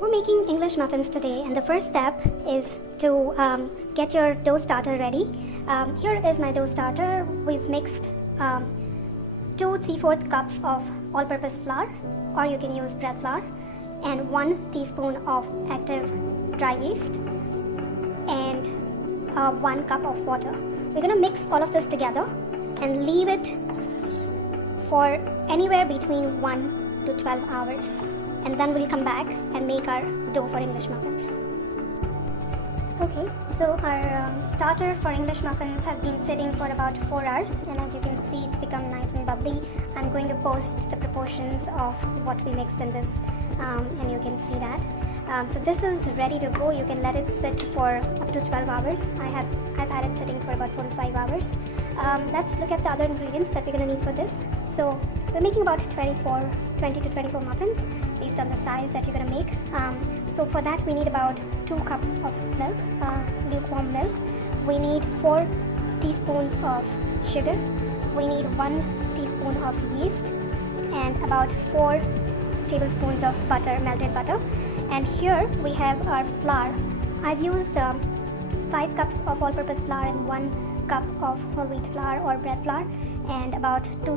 We're making English muffins today, and the first step is to get your dough starter ready. Here is my dough starter. We've mixed 2 3/4 cups of all-purpose flour, or you can use bread flour, and 1 teaspoon of active dry yeast, and 1 cup of water. We're going to mix all of this together and leave it for anywhere between 1 to 12 hours. And then we'll come back and make our dough for English muffins. Okay, so our starter for English muffins has been sitting for about 4 hours, and as you can see, it's become nice and bubbly. I'm going to post the proportions of what we mixed in this, and you can see that. So this is ready to go. You can let it sit for up to 12 hours. I've had it sitting for about 4 to 5 hours. Let's look at the other ingredients that we're going to need for this. So we're making about 20 to 24 muffins based on the size that you're going to make. So for that we need about 2 cups of milk, lukewarm milk. We need 4 teaspoons of sugar. We need 1 teaspoon of yeast and about 4 tablespoons of butter, melted butter. And here we have our flour. I've used 5 cups of all-purpose flour and 1 cup of whole wheat flour or bread flour, and about 2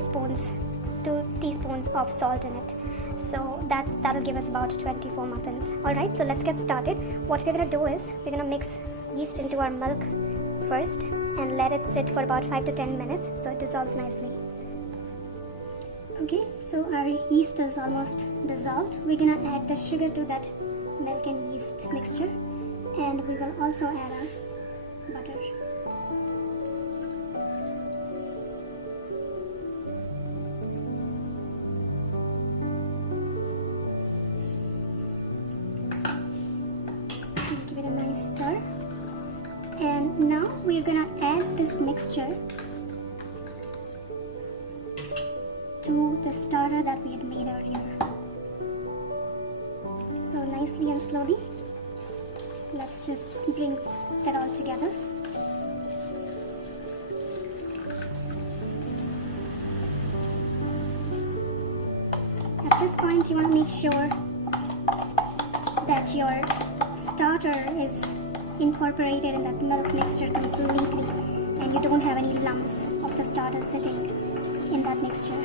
teaspoons of salt in it. So that'll give us about 24 muffins. Alright, so let's get started. What we're going to do is we're going to mix yeast into our milk first and let it sit for about 5 to 10 minutes so it dissolves nicely. Okay, so our yeast is almost dissolved. We're going to add the sugar to that milk and yeast mixture, and we will also add our butter. Give it a nice stir, and now we're going to add this mixture to the starter that we had made earlier. So nicely and slowly, let's just bring that all together. At this point, you want to make sure that your starter is incorporated in that milk mixture completely, and you don't have any lumps of the starter sitting in that mixture.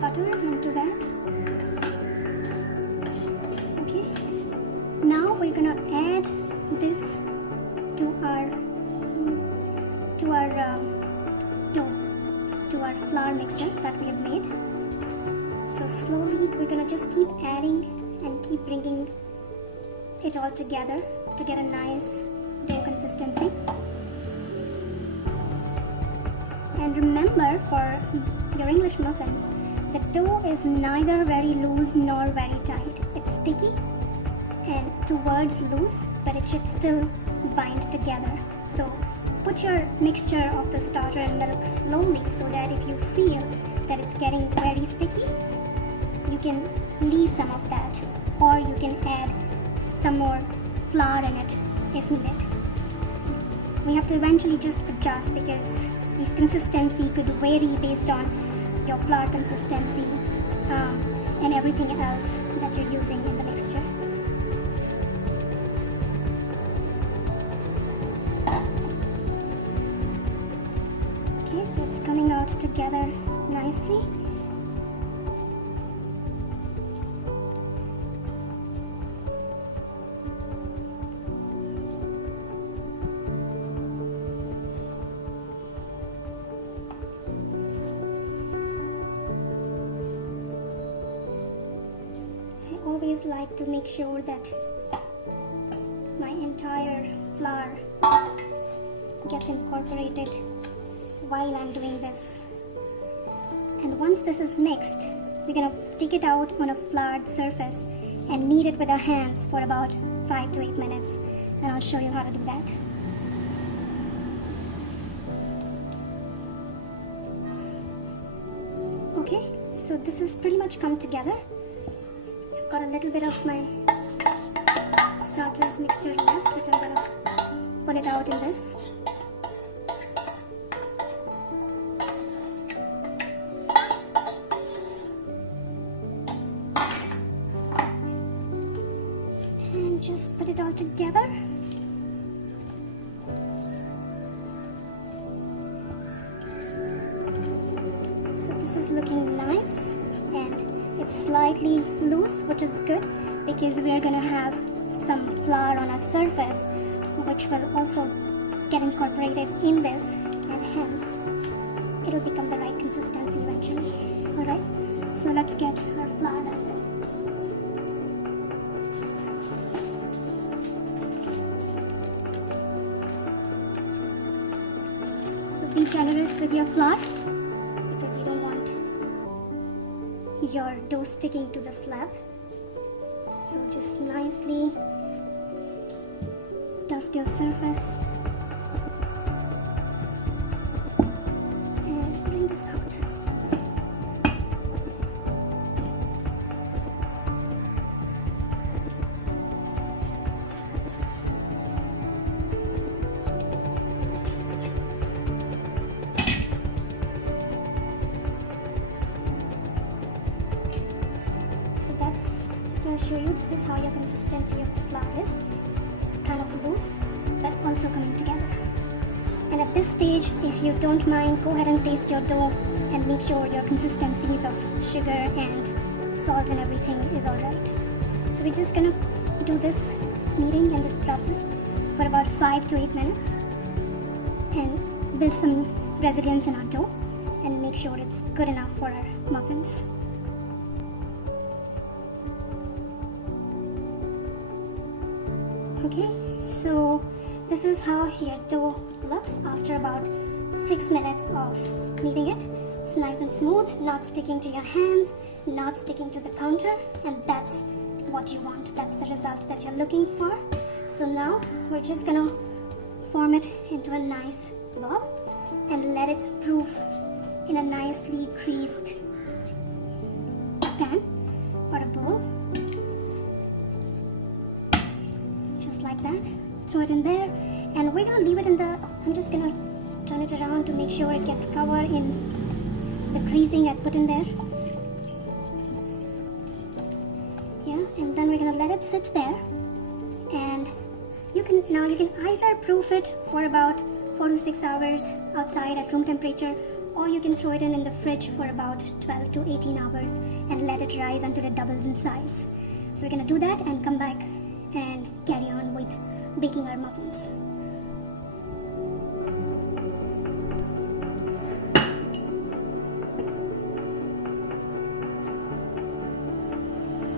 Butter into that. Okay, now we're gonna add this to our dough, to our flour mixture that we have made. So slowly we're gonna just keep adding and keep bringing it all together to get a nice dough consistency. And remember, for your English muffins, the dough is neither very loose nor very tight. It's sticky and towards loose, but it should still bind together. So put your mixture of the starter and milk slowly, so that if you feel that it's getting very sticky, you can leave some of that, or you can add some more flour in it if needed. We have to eventually just adjust, because this consistency could vary based on your flour consistency and everything else that you're using in the mixture. Okay, so it's coming out together nicely. Always like to make sure that my entire flour gets incorporated while I'm doing this. And once this is mixed, we're going to take it out on a floured surface and knead it with our hands for about 5 to 8 minutes, and I'll show you how to do that. Okay, so this has pretty much come together. Got a little bit of my starter mixture left, which I'm going to pull it out in this. So this is looking nice, and it's slightly loose, which is good because we are going to have some flour on our surface, which will also get incorporated in this, and hence it'll become the right consistency eventually. Alright, so let's get our flour dusted. So be generous with your flour because you don't want your dough sticking to the slab. So just nicely dust your surface and bring this out. So that's, just want to show you, this is how your consistency of the flour is. It's kind of loose, but also coming together. And at this stage, if you don't mind, go ahead and taste your dough and make sure your consistencies of sugar and salt and everything is alright. So we're just gonna do this kneading and this process for about 5 to 8 minutes and build some resilience in our dough and make sure it's good enough for our muffins. Okay, so this is how your dough looks after about 6 minutes of kneading it. It's nice and smooth, not sticking to your hands, not sticking to the counter, and that's what you want. That's the result that you're looking for. So now we're just gonna form it into a nice blob and let it proof in a nicely creased pan or a bowl. Just like that. Throw it in there, and we're gonna leave it in the, I'm just gonna turn it around to make sure it gets covered in the creasing I put in there. Yeah, and then we're gonna let it sit there, and you can either proof it for about 4 to 6 hours outside at room temperature, or you can throw it in the fridge for about 12 to 18 hours and let it rise until it doubles in size. So we're gonna do that and come back and carry on with baking our muffins.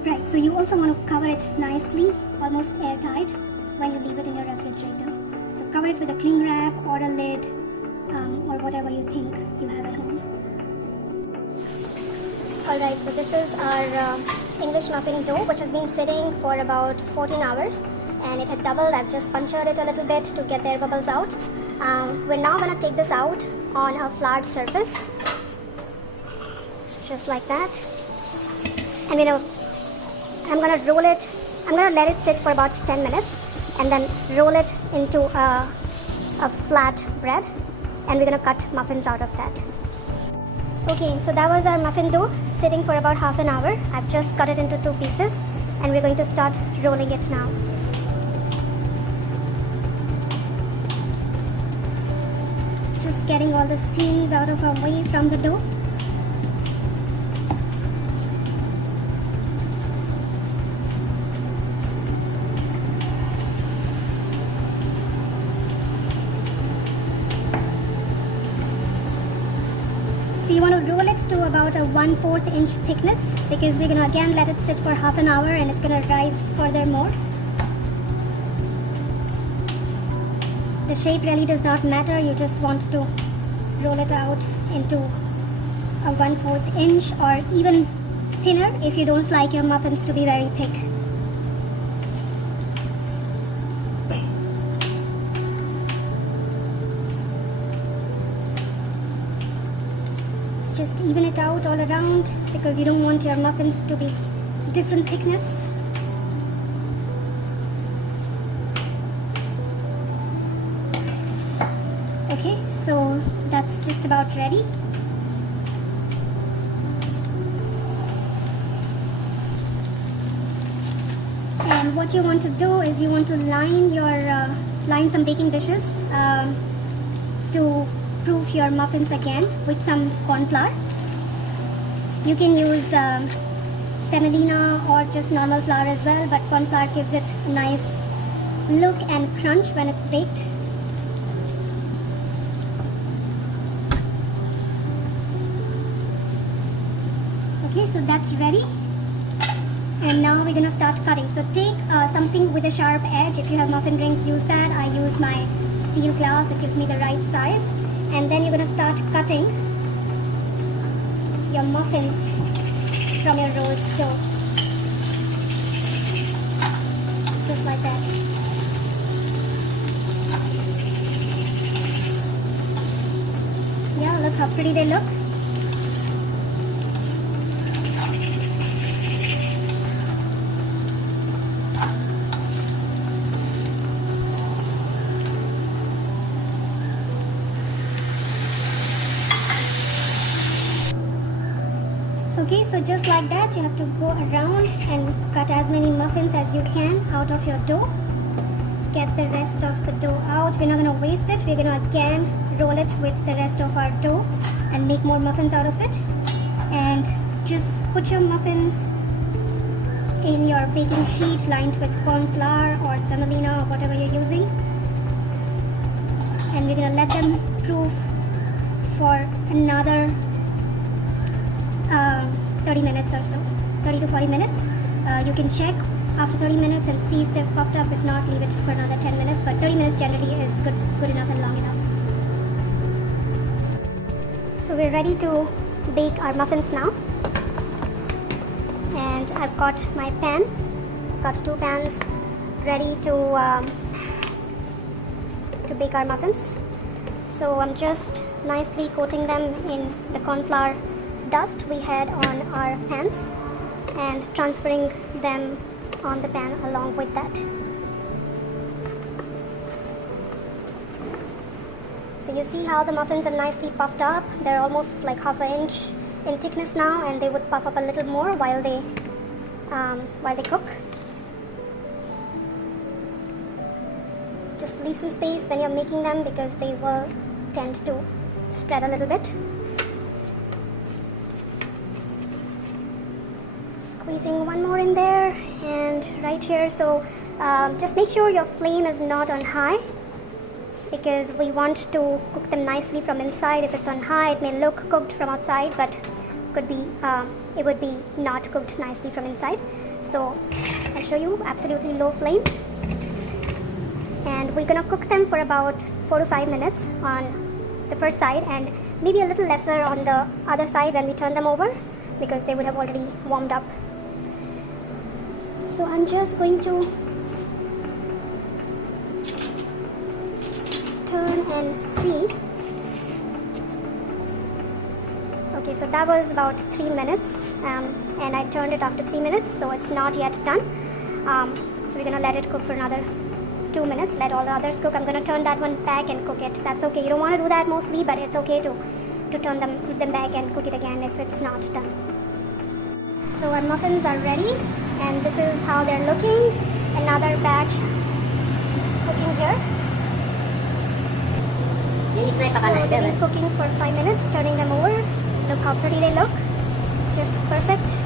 Right, so you also want to cover it nicely, almost airtight, when you leave it in your refrigerator. So cover it with a cling wrap or a lid, or whatever you think you have at home. Alright, so this is our English muffin dough, which has been sitting for about 14 hours, and it had doubled. I've just punctured it a little bit to get their bubbles out. We're now going to take this out on a flat surface, just like that. And I'm going to roll it, I'm going to let it sit for about 10 minutes and then roll it into a flat bread, and we're going to cut muffins out of that. Okay, so that was our muffin dough sitting for about half an hour. I've just cut it into 2 pieces, and we're going to start rolling it now. Just getting all the seams out of our way from the dough. So you want to roll it to about a 1/4 inch thickness, because we're going to again let it sit for half an hour and it's going to rise furthermore. The shape really does not matter, you just want to roll it out into a 1/4 inch or even thinner if you don't like your muffins to be very thick. Just even it out all around, because you don't want your muffins to be different thickness. Okay, so that's just about ready. And what you want to do is you want to line some baking dishes to proof your muffins again with some corn flour. You can use semolina or just normal flour as well, but corn flour gives it a nice look and crunch when it's baked. Okay, so that's ready. And now we're gonna start cutting. So take something with a sharp edge. If you have muffin rings, use that. I use my steel glass, it gives me the right size. And then you're gonna start cutting your muffins from your rolled dough. Just like that. Yeah, look how pretty they look. Okay, so just like that, you have to go around and cut as many muffins as you can out of your dough. Get the rest of the dough out. We're not going to waste it. We're going to again roll it with the rest of our dough and make more muffins out of it. And just put your muffins in your baking sheet lined with corn flour or semolina or whatever you're using. And we're going to let them proof for another 30 minutes or so, 30 to 40 minutes. You can check after 30 minutes and see if they've puffed up. If not, leave it for another 10 minutes, but 30 minutes generally is good enough and long enough. So we're ready to bake our muffins now. And I've got my pan, got 2 pans ready to bake our muffins. So I'm just nicely coating them in the corn flour dust we had on our pans and transferring them on the pan along with that. So you see how the muffins are nicely puffed up. They're almost like ½ inch in thickness now, and they would puff up a little more while they cook. Just leave some space when you're making them because they will tend to spread a little bit. Squeezing one more in there and right here. So just make sure your flame is not on high because we want to cook them nicely from inside. If it's on high, it may look cooked from outside, but it would be not cooked nicely from inside. So I'll show you absolutely low flame, and we're gonna cook them for about 4 to 5 minutes on the first side and maybe a little lesser on the other side when we turn them over because they would have already warmed up. So I'm just going to turn and see. Okay, so that was about 3 minutes and I turned it after 3 minutes, so it's not yet done. So we're gonna let it cook for another 2 minutes, let all the others cook. I'm gonna turn that one back and cook it. That's okay. You don't want to do that mostly, but it's okay to turn them back and cook it again if it's not done. So our muffins are ready, and this is how they're looking. Another batch cooking here. So they've been cooking for 5 minutes, turning them over. Look how pretty they look. Just perfect.